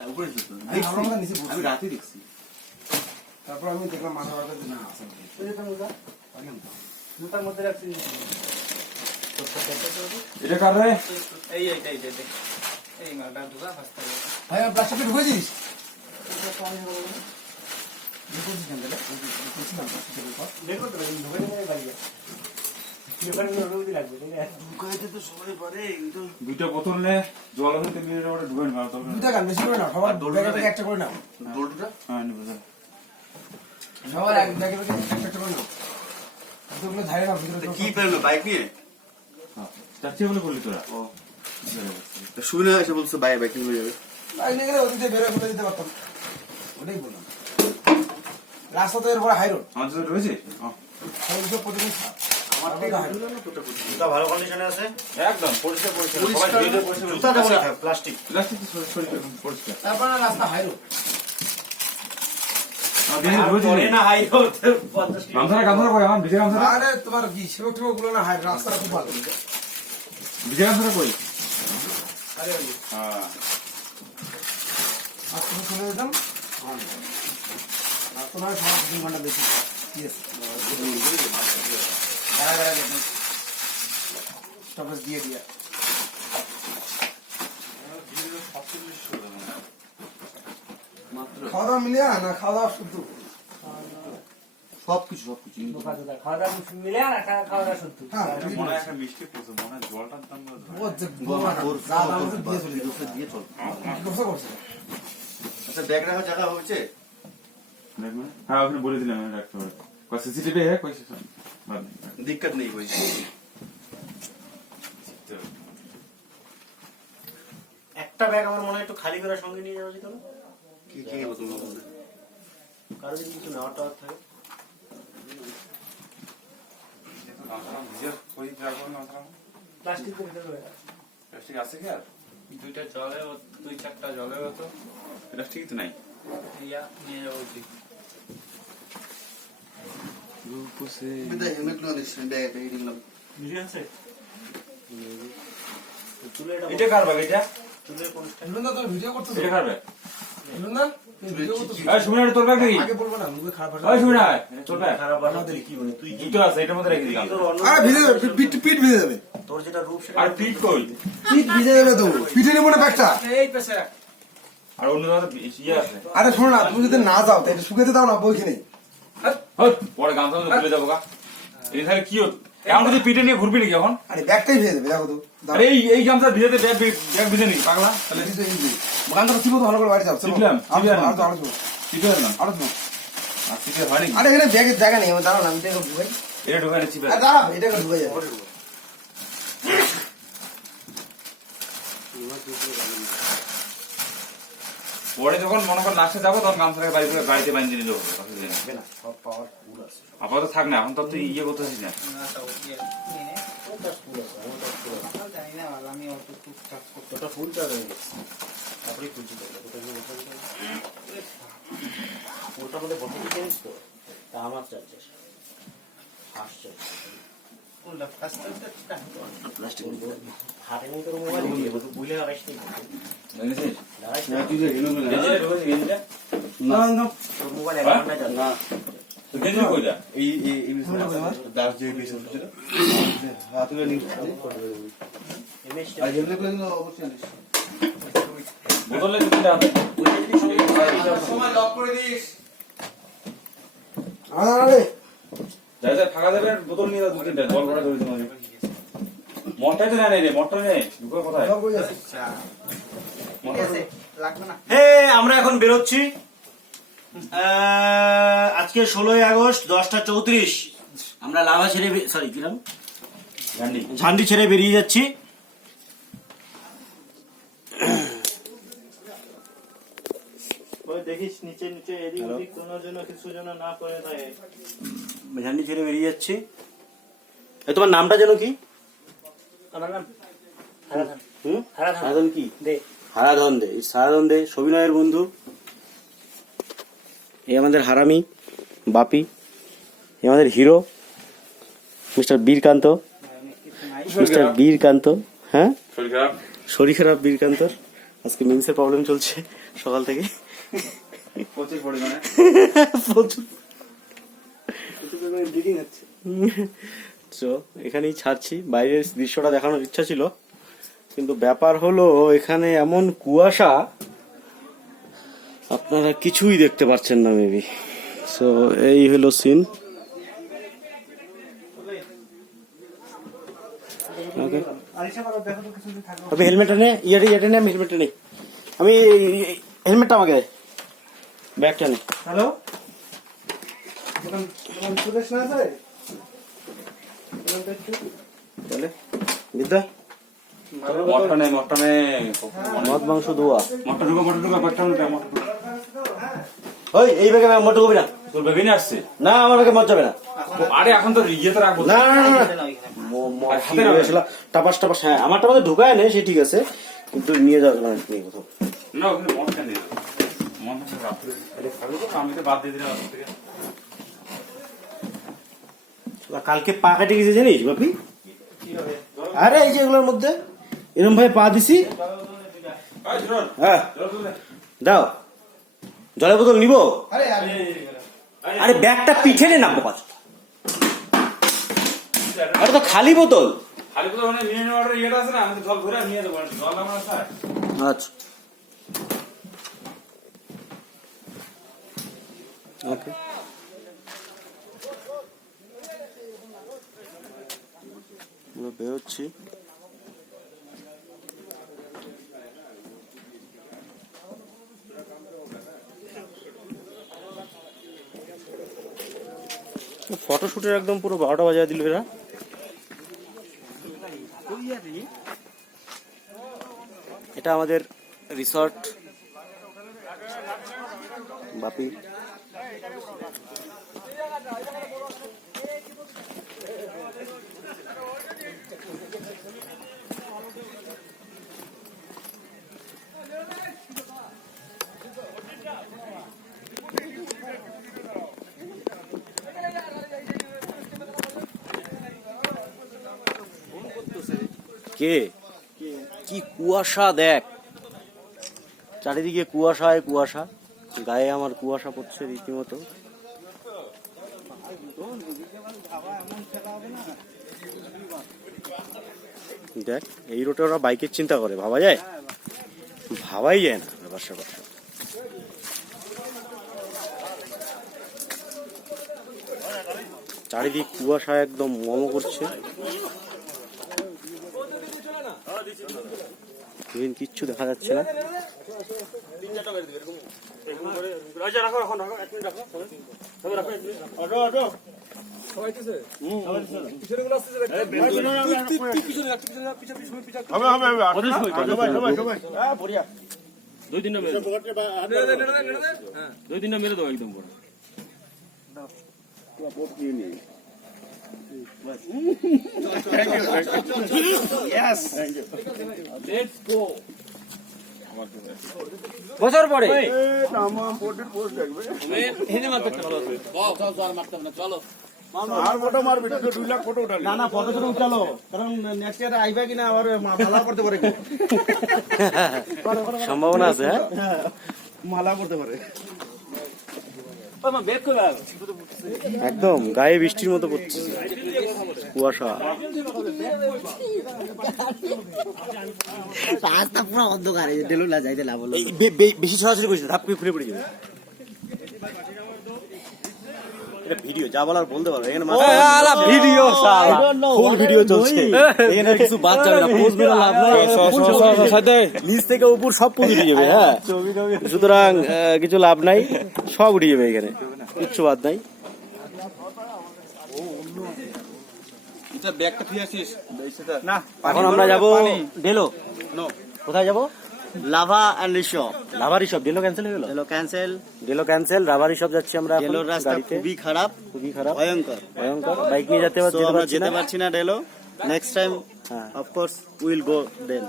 আমি রাতে দেখছি, তারপর আমি দেখলাম মাথা ব্যথা না আসে জুতার মধ্যে রাখছি। এটা কার রে? এই মালটা ঢুকা ফাস্তা ভাই প্লাস্টিকে ঢুকেছিস? দুইটা বোতল নে, জল আছে তেল ঢুকেন ভালো তবে দুইটা গান বেশি করে না, সবার একটা করে নাও। হ্যাঁ নিবে স্যার। সবার এক ব্যাগে একটা করে নাও। এতগুলো ধারে না ভিতরে কি পেলো বাইক নিয়ে? হ্যাঁ যাচ্ছে বলে বললি তোরা। ও সুবিধা এসে বলছে বাইক নিয়ে যাবে। বাইক নিয়ে গেলে ওদিকে বেরো ফেলে দিতে পারতাম, ওটাই বললাম। রাস্তা তো এরপরে হাই রোড, আমার সাথে রয়েছে সব প্রতিদিন আমার থেকে হাই রোড না তোটা করছি। জুতা ভালো কন্ডিশনে আছে একদম পরিষ্কার পরিষ্কার সবাই পরিষ্কার ধুয়ে পরিষ্কার জুতা দেবো না প্লাস্টিক প্লাস্টিক শরীর পরিষ্কার তারপর রাস্তা হাই রোড। পরে না হাই রোড 50 গামছাটা গামছাটা কই আমার ভিজে গামছাটা আরে তোমার কি সেবক টেবক গুলো না হাই রাস্তাটা খুব ভালো। ভিজে গামছাটা কই? আরে হ্যাঁ আজকে চলে যেতাম আর তোমার 2 ঘন্টা বেশি স্টপেজ দিয়ে দিয়া খাওয়া দাওয়া মিলিয়ে না, খাওয়া দাওয়া শুদ্ধ সবকিছু হ্যাঁ মনে হয় একটা মিষ্টি পড়ছে, মনে হয় জলটার দাম দিয়ে চল। করছে। আচ্ছা ব্যাগ রাখার জায়গা হয়েছে? হ্যাঁ ওখানে বলে দিলাম আমি রাখতে পারি। কই সিসিটিভি হ্যাঁ কই দিক্কত নেই ভাই। একটা ব্যাগ আমার মনে হয় একটু খালি করে সঙ্গে নিয়ে যাওয়া যেত না? কি কি বলতো বলতে কারো যদি কিছু নেওয়ার টাওয়ার থাকে। প্লাস্টিক প্লাস্টিক আছে কি আর? দুইটা জলে 2-4টা জলে হতো প্লাস্টিক তো নাই। ইয়া নিয়ে যাবো উচিত। বিদায় helmet low this bag bag দিলাম। বুঝে আছে? চুলে এটা কার ব্যাগ এটা? চুলের কোনটা? হেলমেট তো ভিডিও করতেছ? এটা কার ব্যাগ? হেলমেট ভিডিও করতেছ? এই সুমিনা তোর ব্যাগ নাকি? আগে বলবো না, মুখে খারাপ ভাষা। ওই সুমিনা তোর ব্যাগ খারাপ বাসা তুই কি বলে? তুই জুতো আছে এটার মধ্যে রেখে দিলাম। তোর অন্য আরে ভিজে যাবে, পিঠ ভিজে যাবে। তোর যেটা রূপ সেটা আর পিট কই? পিঠ ভিজে যাবে তো, পিঠে নেবো না ব্যাগটা। এই পেছে আর অন্য জায়গায় ইয়ে আছে। আরে শোনো না, তুমি যদি না যাও তাহলে শুকাতে দাও না বইখানে। হট পরে গামছা মধ্যে খুলে যাবো গা। এই তাহলে কি হতো? এখন তুই পিঠে নিয়ে ঘুরবি নাকি এখন? আরে ব্যাগটাই ভিজে যাবে, দেখো তো। দাও। আরে এই গামছা ভিজেতে ব্যাগ ভিজে নাকি পাগলা? তাহলে গানটা চিপো তো ভালো করে বাড়ি যাও। চলো। চিপলাম, আরো চিপলাম। আরো আরো পিঠে না। আরো শোনো। আর পিঠে হয় নাকি? আরে এখানে ব্যাগের জায়গা নেই, আমি দাঁড়াও না, আমি এটাকে ঢুকাই। এটা ঢুকাই নিচ্ছি আরে দাঁড়াও, এটাকে ঢুকাই যাবে। পরে যখন মনে কর লাস্টে যাবো তখন গামছাটাকে বাড়িতে বাঁধিয়ে নিলে হবে। না সব পাওয়ার ফুল আছে। আপাতত থাক না, এখন তো তুই ইয়ে করতেছিস না। ওটা ফুল আছে, ওটা ফুল আছে। জানি না আমি অত টুকটাক করতে ওটা ফুলটা রয়ে গেছে। তারপরে খুঁজছি তাহলে ওটা যে ওটার মধ্যে বসে জানিস তো? তা আমার চার্জার আসছে কোনটা ফাস্ট প্লাস্টিক হাতে নিয়ে তোর মোবাইল দিয়ে বলতে বুঝলে আড়াইশ নেই বুঝেছিস? আড়াইশ না তুই যে হেলমেট গেঞ্জিটা ঢুকেছিস গেঞ্জিটা? তোর মোবাইল 1 ঘন্টা যাবে না তো গেঞ্জি কইটা? এই দাস যে বেশ ছিল হাতে নিয়ে আর হেলমেট গুলো অবশ্যই আনিস। বোতলে দুটো আছে। সময় লক করে দিস। আরে যা যা ফাঁকা দেবে বোতল নিয়ে যাও 2-3টা জল ভরা ধরে তোমাকে। মটটাই তো নেই রে, মটটা নেই। ঢুকে কোথায়? লক হয়ে যাচ্ছে। ঠিক আছে লাগবে না। হে আমরা এখন বেরোচ্ছি আজকে 16ই আগস্ট 10টা 34 আমরা লাভা ছেড়ে সরি কিরাম ঝান্ডি। ঝান্ডি ছেড়ে বেরিয়ে যাচ্ছি। ওই দেখিস নিচে নিচে এদিক ওদিক কোনো জন্য কিছু যেন না পড়ে তাই ঝান্ডি ছেড়ে বেরিয়ে যাচ্ছি। তোমার নামটা যেন কি? আমার নাম হারাধন। হারাধন কি? দে হারাধন দে। হারাধন দে সবিনয়ের বন্ধু। এই আমাদের হারামি বাপি, এই আমাদের হিরো মিস্টার বীরকান্ত। মিস্টার বীরকান্ত। হ্যাঁ শরীর খারাপ। শরীর খারাপ বীরকান্তর। আজকে মিন্সের প্রবলেম চলছে, সকাল থেকে প্রচুর পরিমাণে। প্রচুর। তো এখানেই ছাড়ছি, বাইরের দৃশ্যটা দেখানোর ইচ্ছা ছিল, কিন্তু ব্যাপার হলো এখানে এমন কুয়াশা আপনারা কিছুই দেখতে পাচ্ছেন না মেবি। সো এই হলো সিন। আপনি হেলমেটটা নে, ইয়েটা নে, আমি হেলমেটটা নেই, আমি হেলমেটটা আমাকে দে, ব্যাগটা নে। হ্যালো, সুদেশ না আছে? তাহলে বিদ্যা মটনে মদ মাংস দোয়া। মটন ঢুকো মটন ঢুকো। ওই এই ব্যাগে মদ ঢুকবি না। তোর বেবি নিয়ে আসছে? না আমার ব্যাগে মদ যাবে না। আরে এখন তো ইয়েতে রাখবো। না না না হাতে রাখা টাপাস টাপাস। হ্যাঁ আমারটা মধ্যে ঢুকায় নেই, সে ঠিক আছে, কিন্তু নিয়ে যাবে না নিয়ে কোথাও। না ওখানে মটন নিয়ে যাবো। মটন রাত্রে এটা খাবো তো, আমি তো বাদ দিয়ে দিলাম আজকে থেকে। কালকে পা কেটে গেছে জানিস বাপি? আরে এই যে এগুলোর মধ্যে এরকম ভাবে পা দিছি। হ্যাঁ দাও, জলের বোতল নিব। আরে আরে আরে ব্যাগটা পিঠে নে নামবো পাঁচ। আরে তো খালি বোতল। খালি তো মানে মিনারেল ওয়াটার ইয়েটা আছে না, আমি তো জল ভরে নিয়ে যাবো। জল আমার আছে। আচ্ছা ওকে। আমরা বেরোচ্ছি। ফটোশুটের একদম পুরো 12টা বাজায় দিল এরা। এটা আমাদের রিসর্ট বাপি। কে কি কুয়াশা দেখ, চারিদিকে কুয়াশায় কুয়াশা, গায়ে আমার কুয়াশা পড়ছে রীতিমতো। দেখ এই রোডে ওরা বাইকের চিন্তা করে, ভাবা যায়? ভাবাই যায় না ব্যাপার স্যাপার। চারিদিক কুয়াশা একদম মম করছে, কিচ্ছু দেখা যাচ্ছে না। দুই তিনটা মেরে দেবো একদম পরে। বছর পরে না না ফটো শুট উঠালো, কারণ নেক্সট ইয়ার আইবা কিনা আবার মালা করতে পারে। সম্ভাবনা আছে। হ্যাঁ মালা করতে পারে। একদম গায়ে বৃষ্টির মতো পড়ছে কুয়াশা। রাস্তা পুরো অন্ধকার, ডেলুলা যাইতে লাভ হলো। বেশি সরাসরি করিস না, ধাপ করে ঘুরে পড়ে যাবে। ভিডিও যা বলার বলতে পারবে এখানে, ভিডিও ফুল ভিডিও চলছে এখানে, কিছু বাদ যাবে না, পোজ মেরে লাভ নাই, নিচ থেকে উপর সব পোজ উঠে যাবে। হ্যাঁ সুতরাং কিছু লাভ নাই, সব উঠে যাবে এখানে, কিচ্ছু বাদ নাই। এখন আমরা যাবো ডেলো। কোথায় যাবো? Lava and resort. Lava resort. Delo cancel হয়ে গেল। ডেলো ক্যান্সেল, লাভা রিসর্ট যাচ্ছি আমরা। ডেলোর রাস্তা খুবই খারাপ, খুবই খারাপ, ভয়ঙ্কর। বাইক নিয়ে যেতে আমরা যেতে পারছি না ডেলো। নেক্সট টাইম হ্যাঁ অফ কোর্স উইল গো দেন।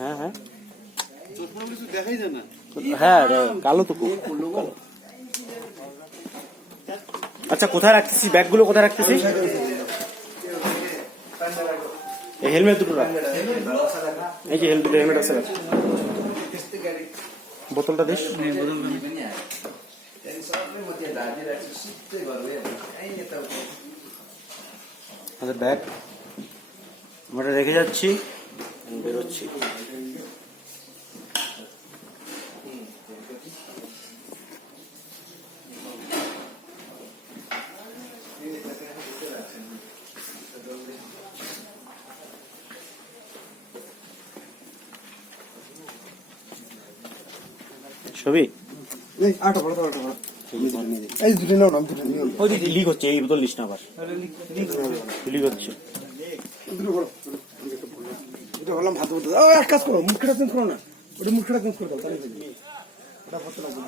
হ্যাঁ হ্যাঁ হ্যাঁ কালো তো খুব কালো। আচ্ছা কোথায় রাখতেছি ব্যাগগুলো, কোথায় রাখতেছি? হেলমেট দুটো রাখ এই যে হেলমেট আছে রাখ বোতলটা দিস আমাদের ব্যাগ আমরা রেখে যাচ্ছি বেরোচ্ছি ছবি এই আটা বড় আটা বড় এই দুটো নাও নাম দুটো নিও ওই দিদি লিক হচ্ছে এই বোতল লিস না আবার লিক হচ্ছে দুটো বড় এটা বললাম ভাত বলতে ও এক কাজ করো মুখটা চেঞ্জ করো না ওটা মুখটা চেঞ্জ করে দাও তাহলে হবে এটা ভাত লাগবে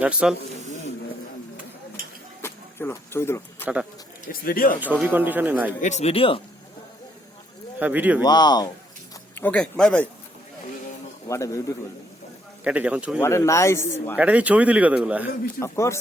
দ্যাটস অল চলো ছবি দিলো টাটা It's video. ছবি কন্ডিশনে নাই It's video. হ্যাঁ video Wow. Okay bye bye What a beautiful. কেটে দি এখন ছবি What a তুলি। nice one. কেটে দি ছবি তুলি কতগুলা Of course.